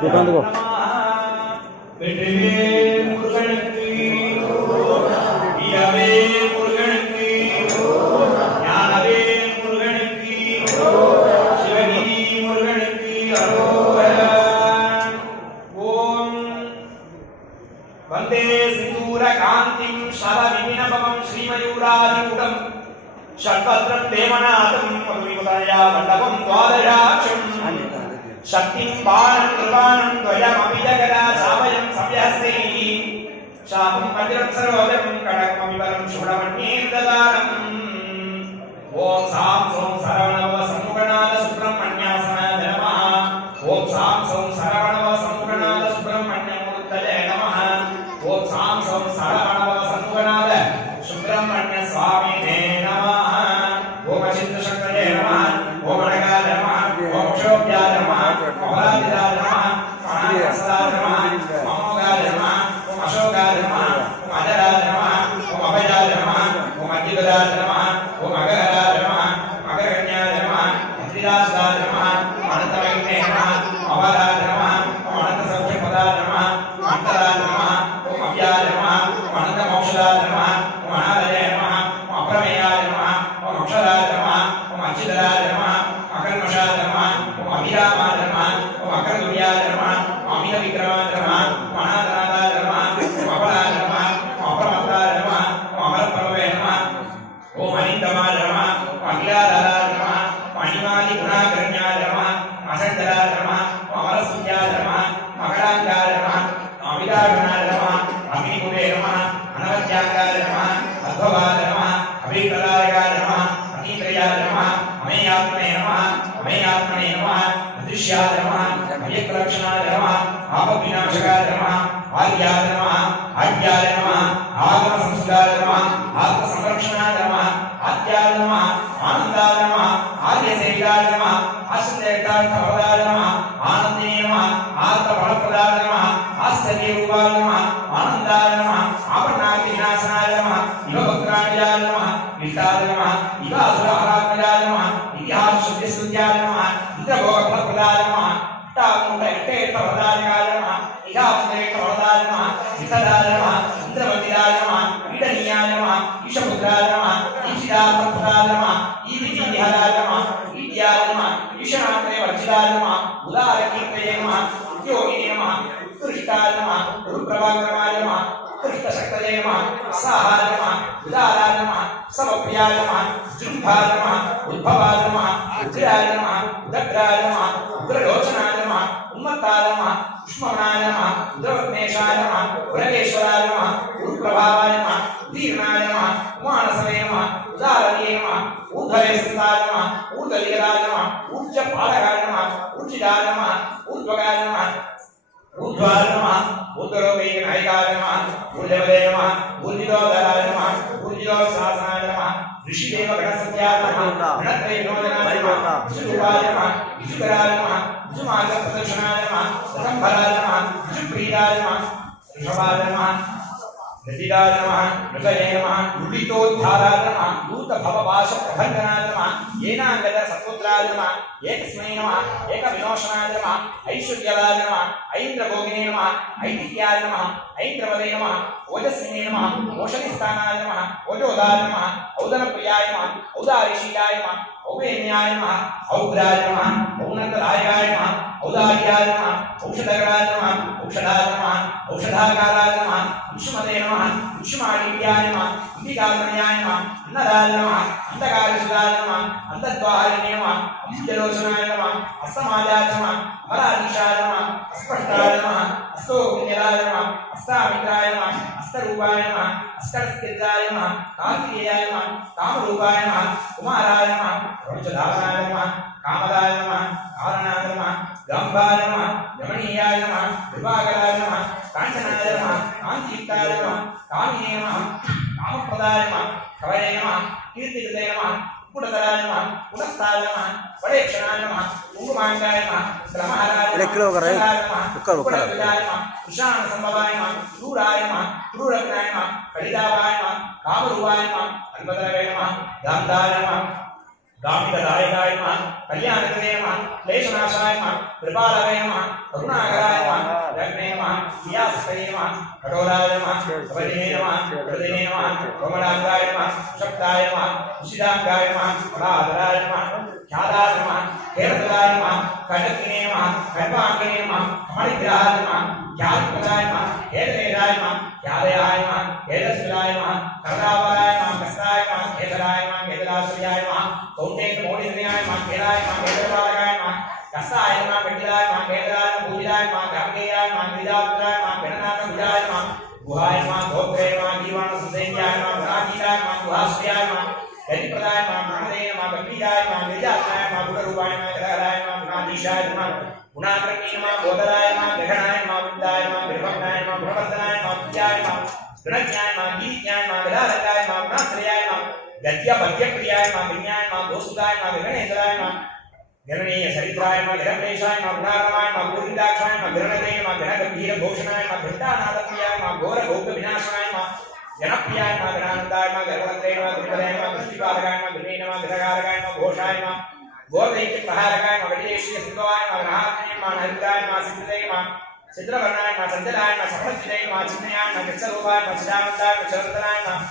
दुकान वंदे सिंदूर कांतिं शरविनपवं श्रीमयूराधिपुटं षट्पत्रं देवनाथं मधुविमुदया मंडपं द्वादशाक्षं शक्तिं बाणं कृपाणं द्वयमपि जगदा सावयं संयस्तैः शापं वज्रं सर्वोदयं कटकमविवरं शूडमण्येन्ददानम् ओम सां सों सरवणव समुगणाद सुब्रह्मण्यासनाय नमः ओम सां सों सरवणव समुगणाद सुब्रह्मण्यमूर्तये नमः ओम सां सों सरवणव समुगणाद सुब्रह्मण्य स्वामिने नमः ओम सिद्धशक्तये नमः ओम नगाय नमः ओम क्षोभ्याय नमः ओम राजिदाय नमः ओम अनासदाय नमः ओम अमोघाय नमः ओम अशोकाय नमः ओम अजराय नमः ओम अभयाय नमः ओम अजितदाय नमः ओम अगराय नमः ओम अगरगण्याय नमः ओम त्रिदासाय नमः ओम अनन्तमयिने नमः ओम अवराय नमः ओम अनन्तसौख्यपदाय नमः ओम अन्तराय नमः ओम अव्याय नमः ओम अनन्तमोक्षदाय नमः ओम अनादये नमः ओम अप्रमेयाय नमः ओम अक्षराय नमः ओम अच्युतराय नमः ओम अकल्मषाय नमः ओम अभिरामाय नमः ओम अकरदुर्याय नमः ओम अमितविक्रमाय नमः ओम अनाथनाथाय नमः ओम अपराय नमः ओम अप्रमत्ताय नमः ओम अमरप्रभवे नमः ओम अनिन्दमाय नमः ओम अखिलाधाराय नमः ओम अनिमादि गुणाकर्ण्याय नमः ओम असंजराय नमः ओम अमरसूर्याय नमः ओम अकराङ्गाय नमः ओम अभिदागणाय नमः अग्निकुले नमः अनवद्याङ्गाय नमः अध्ववाय नमः अभिप्रदायकाय नमः अतीन्द्रियाय नमः अमेयात्मने नमः अमेयात्मने नमः अदृश्याय नमः अव्यक्तलक्षणाय नमः आपविनाशकाय नमः आद्याय नमः आद्याय नमः आगमसंस्काराय नमः आत्मसंरक्षणाय नमः आद्याय नमः आनन्दाय नमः आर्यसेविकाय नमः आश्रयकार्थपदाय नमः आनन्दिने नमः आत्मफलप्रदाय नमः आश्चर्यरूपाय नमः आनन्दाय नमः आपन्नादिविनाशनाय नमः इवभक्त्राणयाय नमः विष्टाय नमः इवासुरारात्मजाय नमः इतिहासशुद्धिस्तुत्याय नमः इन्द्रभोगफलप्रदाय नमः इट्टामुण्डयट्टेत्तप्रदायकाय नमः इहामुण्डयट्टप्रदाय नमः इतदाय नमः इन्द्रवतिराय नमः ईडनीयाय नमः ईशपुत्राय नमः ईशिदाप्रदाय नमः ईविजिहाय नमः ईड्याय नमः ईशनाथने वर्जिताय नमः उदारकीर्तये नमः उद्योगिने नमः उत्कृष्टाय नमः गुरुप्रभाकरमाय नमः उत्कृष्टशक्तये नमः उत्साहाय नमः उदाराय नमः समप्रियाय नमः जृम्भाय नमः उद्भवाय नमः उग्राय नमः उदग्राय नमः उग्रलोचनाय नमः उन्मत्ताय नमः उष्मणाय नमः उद्रवत्नेशाय नमः उरगेश्वराय नमः उरुप्रभावाय नमः उदीर्णाय नमः उमानसवे नमः उदारये नमः ऊर्ध्ववेस्ताय नमः ऊर्ध्वलिगराय नमः ऊर्ध्वपालकाय नमः ऊर्जिताय नमः ऊर्ध्वगाय नमः ऊर्ध्वाय नमः ऊर्ध्वलोकैकनायकाय नमः ऊर्ध्वपदे नमः ऊर्जितोदराय नमः ऊर्जितोशासनाय नमः ऋषिदेवगणसत्याय नमः गणत्रयविनोदनाय नमः विष्णुरूपाय नमः विष्णुकराय नमः विष्णुमार्गप्रदक्षिणाय नमः रथम्भराय नमः विष्णुप्रीताय नमः ऋषभाय नमः रतिदाय नमः ऋषये नमः लुलितोद्धाराय नमः दूतभवपाशप्रभञ्जनाय नमः येनाङ्गदसत्पुत्राय नमः एकस्मै नमः एकविनोषणाय नमः ऐश्वर्यदाय नमः ऐन्द्रभोगिने नमः ऐतिह्याय नमः ऐन्द्रवदे नमः ओजस्विने नमः ओषधिस्थानाय नमः ओजोदाय नमः औदनप्रियाय नमः औदारिशीलाय नमः औवेन्याय नमः औग्राय नमः औनन्ददायकाय नमः औदार्याय नमः औषधकराय नमः औषधाय नमः औषधाकाराय नमः विष्णुमते नमः विष्णुमादित्याय नमः अंबिकातनयाय नमः अन्नदाय नमः अंधकारसुदाय नमः अंधद्वाहारिणे नमः अंबुजलोचनाय नमः अस्तमाजाय नमः अमराधीशाय नमः अस्पष्टाय नमः अस्तोपुण्यराय नमः अस्तामित्राय नमः अस्तरूपाय नमः अस्करस्थिताय नमः कार्तिकेयाय नमः कामरूपाय नमः कुमाराय नमः रोचधारणाय नमः कामदाय नमः कारणाय नमः गंभाय नमः रमणीयाय नमः विभागराय नमः कांचनाय नमः कांतियुक्ताय नमः कामिने नमः कामप्रदाय नमः कवये नमः कीर्तिकृते नमः कुटतराय नमः कुटस्थाय नमः वडेक्षणाय नमः कुङ्कुमाङ्गाय नमः गामितदायकाय नमः कल्याणकृते नमः क्लेशनाशाय नमः कृपालवे नमः करुणाकराय नमः रत्ने नमः व्यासये नमः कठोराय नमः कवलिने नमः हृदये नमः कोमलांगाय नमः शक्ताय नमः उशिदांगाय नमः फलाधराय नमः ख्यादाय नमः केरतलाय नमः कटकिने नमः कर्मांगिने नमः कमलिग्रहाय नमः ख्यालपदाय नमः केतलेराय नमः ख्यालयाय नमः केतस्मिलाय नमः करदावराय नमः कस्ताय नमः केतराय नमः केतलाश्रयाय नमः कौंटेय मोदिन्याय नमः केलाय नमः केतवालकाय नमः कस्ताय नमः केतलाय नमः केतलाय नमः पूजिताय नमः गांगेयाय नमः विदात्राय नमः गणनाथ विदाय नमः गुहाय नमः गोप्रे नमः जीवान सुसेन्याय नमः राजीराय नमः गुहाश्रयाय नमः यतिप्रदाय नमः ब्रह्मदेय नमः गंभीराय नमः विजाताय नमः गुणरूपाय नमः जगराय नमः गुणाधीशाय नमः गुणाकर्णी नमः गोदराय नमः गगनाय नमः वृद्धाय नमः निर्भग्नाय नमः गुणवर्धनाय नमः पूज्याय नमः गुणज्ञाय नमः गीज्ञाय नमः विदारकाय नमः गुणाश्रयाय नमः गद्य पद्य प्रियाय नमः विज्ञाय नमः दोषुदाय नमः विगणेन्द्राय नमः गणनीय चरित्राय नमः गणप्रेशाय नमः गुणारमाय नमः पूर्णिताक्षाय नमः गणनदे नमः गणगंभीर घोषणाय नमः घंटानादप्रियाय नमः घोर गौप विनाशनाय नमः जनप्रियाय नमः गणानंदाय नमः गणवंद्रे नमः गुरुपदे नमः दृष्टिपालकाय नमः गुणे नमः गणगारकाय नमः घोषाय नमः गोदैत्य प्रहारकाय नमः गणेशीय सुन्दवाय नमः गणहात्मने नमः नरिद्राय नमः सिद्धे नमः चित्रवर्णाय नमः चंचलाय नमः समर्थिते नमः चिन्मयाय नमः चित्तरूपाय नमः चिदानंदाय नमः चरतनाय नमः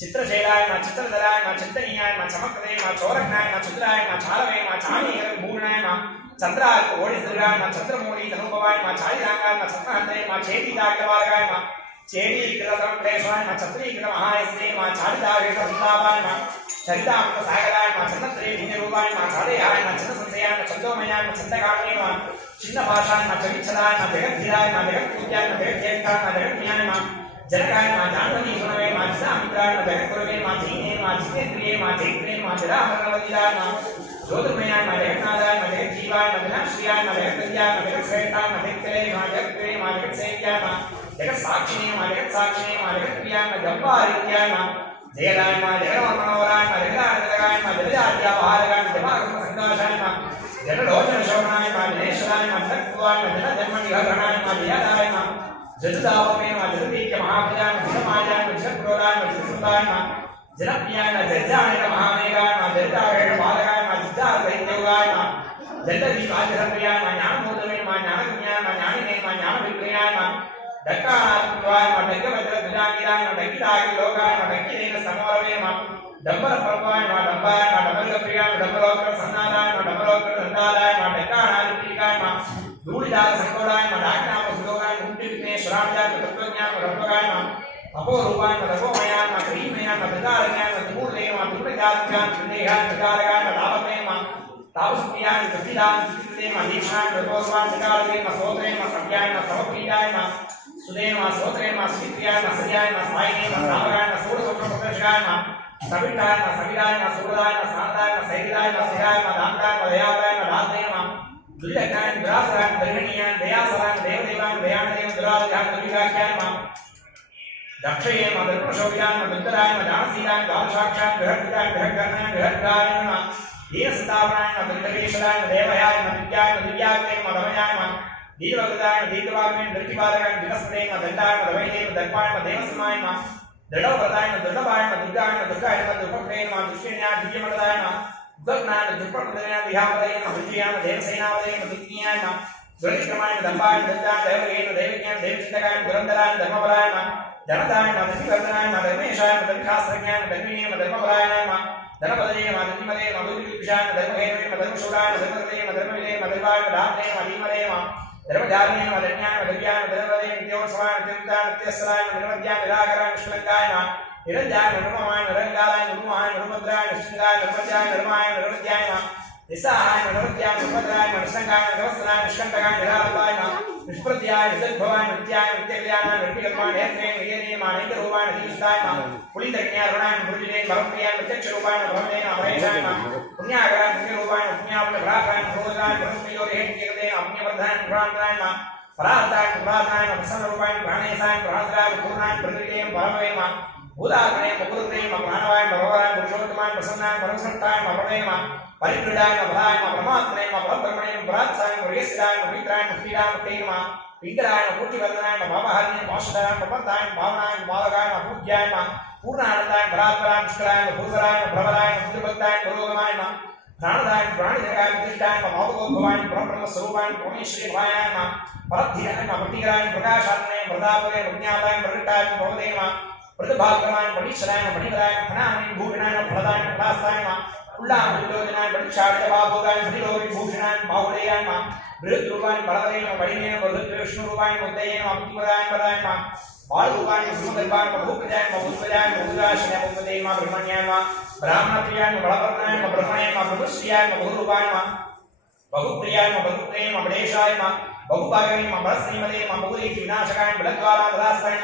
चित्रशैलाय नमः चित्रधराय नमः चिन्तनीयाय नमः चमक्रते नमः चौरघ्नाय नमः चंद्राय नमः चालवे नमः चामीकर मूर्णाय नमः चंद्राय ओडिसृगाय नमः चंद्रमूली तनुभवाय नमः चालिरांगाय नमः चंद्रहन्ते नमः चेतिदाग्रवारकाय नमः चेतीकृतकलेशाय नमः छत्रीकृतमहायस्ते नमः चालिदाग्रवृन्दावाय नमः चरितामृतसागराय नमः चन्द्रत्रे भिन्नरूपाय नमः चालयाय नमः चन्द्रसंध्याय नमः चन्द्रोमयाय नमः चन्द्रकामिने नमः चिन्नभाषाय नमः जगच्छदाय नमः जगद्धिराय नमः जगत्पूज्याय नमः जगज्येष्ठाय नमः जगज्ञाय नमः जनकाय नमः जानवती सुनवे नमः चिदामित्राय नमः जगद्गुरवे नमः जीने नमः जितेन्द्रिये नमः जैत्रे नमः जरामरणवतीराय नमः ज्योतिर्मयाय नमः जगन्नाथाय नमः जगज्जीवाय नमः जगन्श्रियाय नमः जगद्विद्याय नमः जगत्श्रेष्ठाय नमः जगत्कले नमः जगत्प्रिये नमः जगत्सेव्याय नमः जगत्साक्षिणे नमः जगत्साक्षिणे नमः जगत्प्रियाय नमः जम्बारित्याय नमः जयदाय नमः जगन्मनोहराय नमः जगदानन्दकाय नमः जगदाद्यापहारकाय नमः जगदागमसङ्काशाय नमः जगदोचनशोभनाय नमः जनेश्वराय नमः जगत्पुवाय नमः जगजन्मनिघघनाय नमः जयादाय नमः जगदावमे नमः जगदीक्य महाभुजाय नमः जगमायाय नमः जगत्पुरोराय नमः जगत्सुताय नमः जनप्रियाय नमः जगजाय नमः महामेघाय नमः जगदागय बालकाय नमः जगदागैत्योगाय नमः जगदीपाजरप्रियाय नमः ज्ञानमूर्तवे नमः ज्ञानज्ञाय नमः ज्ञानिने नमः ज्ञानविक्रियाय नमः दक्कानात्मवाय नमः दक्कभद्रध्वजाङ्गिराय नमः दक्किताग्निलोकाय नमः दक्किदेन समोरवे नमः डम्बरपर्वाय नमः डम्बाय नमः डम्बरप्रियाय नमः डम्बरोत्तर सन्नादाय नमः डम्बरोत्तर दण्डालाय नमः दक्कानादिप्रियाय नमः धूलिदाय संकोडाय नमः डाक्नाम सुदोगाय मुक्तिविघ्नेश्वराय नमः तत्त्वज्ञान रत्वगाय नमः अपोरूपाय नमः तपोमयाय नमः क्रीमयाय नमः त्रिकालज्ञाय नमः त्रिमूर्ते नमः त्रिपुरजात्याय त्रिदेहाय त्रिकारकाय नमः तापते नमः तापसप्रियाय त्रिदाय त्रिकृते नमः दीक्षाय त्रिपोर्वाय त्रिकालते नमः सोत्रे नमः सव्याय नमः समप्रीताय नमः सुदे नमः सोत्रे नमः श्रीप्रियाय नमः सत्याय नमः स्वायिने नमः सावराय नमः सूरसोत्रप्रदर्शकाय नमः सविताय नमः सविताय नमः सूरदाय नमः शान्ताय नमः सैताय नमः सिराय नमः दान्ताय नमः दयावराय नमः दान्ते नमः दुर्लक्षाय दुरासराय दर्शनीयाय दयासराय देवदेवाय दयानदेव दुराध्याय दुर्विगाख्याय नमः दक्षये नमः दर्पशोभियाय नमः दुर्धराय नमः जानसीराय द्वादशाक्षाय बृहद्विताय बृहद्गर्णाय बृहद्गाय नमः दीनसंतापनाय नमः दुर्गवेश्वराय नमः देवयाय नमः दिव्याय नमः दिव्याग्ने नमः दमयाय नमः दीर्घवृताय नमः दीर्घवाग्ने दृष्टिपालकाय दिनस्पदे नमः दण्डाय नमः दमयने नमः दर्पाय नमः देवसमाय नमः दृढव्रताय नमः दृढपाय नमः दुर्गाय नमः दुर्गाय नमः दुर्पक्रे नमः दुष्टिन्याय दिव्यमलदाय नमः दुर्गनाय नमः दुर्पक्रे दिहावदये नमः विजयाय नमः देवसेनावदये नमः दुर्गिन्याय नमः दुर्गिक्रमाय नमः दम्बाय नमः दत्ताय देवगे नमः देवज्ञान देवचिन्तकाय नमः दुरन्दराय नमः धर्मबलाय नमः धनदाय नमः धर्मवर्धनाय नमः धर्मेशाय नमः धर्मशास्त्रज्ञाय नमः धर्मिणे नमः धर्मबलाय नमः धनपदये नमः धर्मिमले नमः धर्मविदुषाय नमः धर्महेतवे नमः धर्मशूराय नमः धर्मकृते नमः धर्मविदे नमः धर्माय नमः धात्रे नमः धीमले नमः धर्मधारिणे नमः धन्याय नमः दिव्याय नमः धर्मवदे नित्योत्सवाय नित्युक्ताय नित्यस्सराय नमः निर्वद्याय निराकराय निष्कलङ्काय नमः निरञ्जाय निर्ममाय निरङ्गालाय निर्ममाय निर्मद्राय निश्चिन्दाय निर्मद्याय निर्माय निर्वद्याय नमः निस्साहाय निर्वद्याय निर्मद्राय निष्कङ्काय निर्वत्सनाय निष्कण्टकाय निरालम्बाय नमः निष्प्रत्याय निजद्भवाय नित्याय नित्यकल्याणाय निर्विकल्पाय नेत्रे नियने मानैकरूपाय नदीयुक्ताय नमः पुलितज्ञारुणाय पुरुजिने भवप्रियाय प्रत्यक्षरूपाय भवनेन अमरेशाय नमः पुण्याकराय पुण्यरूपाय पुण्यापलभ्राकाय भोगाय ब्रह्मयोरेहेत्यकते पुण्यवर्धाय पुराणाय नमः परार्ताय पुराणाय नमः प्रसन्नरूपाय प्राणेशाय प्राणाय पूर्णाय प्रतिदेयं परमवे नमः भूताग्ने मुकुरुद्रे प्राणवाय भगवाय पुरुषोत्तमाय प्रसन्नाय परमसत्ताय परमे नमः परिप्रीडाय नमः परमात्मने नमः परब्रह्मणे परात्साय मृगस्याय पवित्राय मुक्तिदाय मुक्ते नमः पिंगलाय मूर्तिवर्धनाय बाबाहरिणे पाशुदाय प्रपन्नाय भावनाय बालकाय पूज्याय पूर्णानंदाय परात्पराय पुष्कराय भूसराय प्रबलाय बुद्धिभक्ताय पुरोगमाय प्राणदाय प्राणिजगाय प्रतिष्ठाय भावगोद्भवाय ब्रह्म स्वरूपाय परमेश्वराय परब्धिराय भक्तिराय प्रकाशात्मने प्रतापरे प्रज्ञाताय प्रकटाय भवते प्रतिभाग्रमाय परीक्षराय पणिकराय फणामणि भूषणाय फलदाय फलास्ताय उल्लामयोजनाय परीक्षाय बाबोगाय श्रीलोक भूषणाय बाहुलेयाय बृहद्रूपाय बलवरेण वैनेन बृहद्विष्णुरूपाय मुद्दयेन अप्तिपदाय पदाय बालरूपाय गुरुगर्भाय बहुप्रजाय बहुप्रजाय बहुदाशय बहुपदेय ब्रह्मण्याय ब्राह्मणप्रियाय बलवर्णाय ब्रह्मणे ब्रह्मश्रियाय बहुरूपाय बहुप्रियाय बहुप्रेय बलेशाय बहुभागाय बलश्रीमदे बहुरी विनाशकाय बलद्वारादास्ताय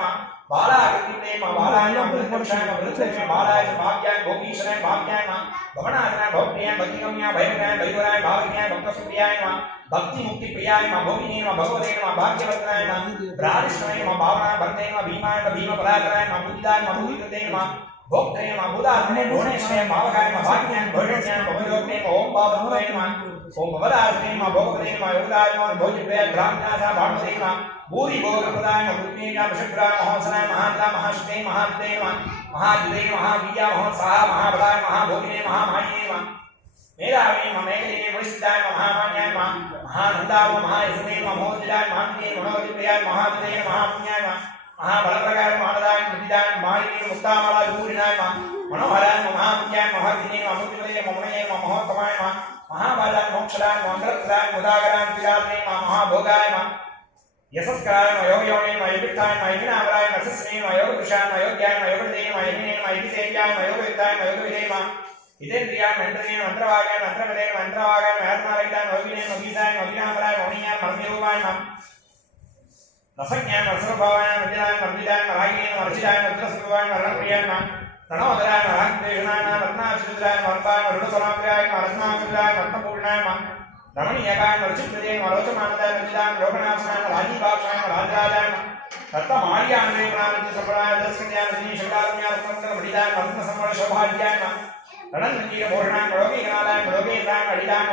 बालाकृतिते बालाय बृहद्वंशाय बृहद्वंशाय बालाय भाग्याय भोगीशनाय भाग्याय भवनाथनाय भवप्रियाय भक्तिगम्याय भयवराय भयवराय भावज्ञाय भक्तसुप्रियाय भक्ति मुक्ति प्रियाय भोगिने भगवते भाग्यवत्राय राधिष्णाय भावनाय भक्ते भीमाय भीमपराकराय बुद्धाय बुद्धिकृते भोक्ते बुधात्मने भुवनेश्वराय भावकाय भाग्याय भोजन्याय भवयोग्ने ओम बाबुवे ओम भवदात्मने भोगवते योगाय भोजप्रियाय ब्राह्मणाय भावते भूरि भोगप्रदाय बुद्धिना विशुद्धाय महासनाय महात्मा महाश्वे महात्ते महाजुदे महावीर्या महासाहा महाबलाय महाभोगिने महामायिने मेधावे मेघलिने मुनिस्ताय महामान्याय महानंदाव महायसने महोदयाय महात्मे मनोदिप्रियाय महादेव महापुण्याय महाबलप्रकाय महादाय मुदिदाय मालिनी मुक्तामाला दूरिनाय मनोहराय महापुण्याय महादिने महामुदिमले ममणे महोत्तमाय महाबालाय मोक्षदाय मंगलप्रदाय मुदागराय विराजने महाभोगाय यशस्काराय योगयोने योगिताय योगिनावराय नरसिंहे योगविशाय योग्याय योगदेय योगिने योगिसेव्याय योगविदाय योगविदेय इतेन्द्रियाय मंत्रिणे मंत्रवागाय मंत्रवदे मंत्रवागाय आत्मारहिताय योगिने योगिसाय योगिनावराय योगियाय मनोरूपाय रसज्ञाय रसभावाय मंदिराय मंदिराय रागिने अर्चिताय मंत्रसुभाय मरणप्रियाय प्रणवदराय रागदेशनाय रत्नाचित्राय वर्पाय रुणसमाप्याय रत्नाकृताय रत्नपूर्णाय रमणीयकाय नरचित्रे मरोचमानदाय रचिताय लोकनाथाय राजीवाक्षाय राजराजाय रत्नमार्यान्वे प्राणित संप्राय दर्शन्याय रजनी शंकराज्ञाय रत्नकल मणिदाय रत्नसंवर शोभाज्ञाय रणंजीर भूषणाय रोगी गणालाय रोगी साय अडिदाय